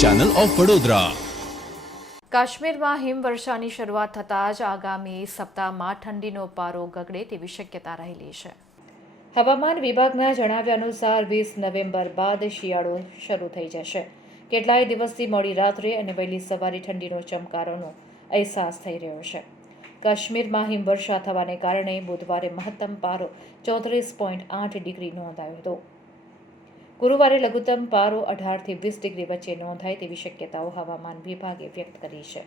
Channel of Vadodara કાશ્મીરમાં હિમવર્ષાની શરૂઆત થતાં જ આગામી સપ્તાહમાં ઠંડીનો પારો ગગડે તેવી શક્યતા રહેલી છે. હવામાન વિભાગના જણાવ્યા અનુસાર વીસ નવેમ્બર બાદ શિયાળો શરૂ થઈ જશે. કેટલાય દિવસથી મોડી રાત્રે અને વહેલી સવારે ઠંડીનો ચમકારોનો અહેસાસ થઈ રહ્યો છે. કાશ્મીરમાં હિમવર્ષા થવાને કારણે બુધવારે મહત્તમ પારો ચોત્રીસ પોઈન્ટ આઠ ડિગ્રી નોંધાયો હતો. ગુરુવારે લઘુત્તમ પારો અઢારથી વીસ ડિગ્રી વચ્ચે નોંધાય તેવી શક્યતાઓ હવામાન વિભાગે વ્યક્ત કરી છે.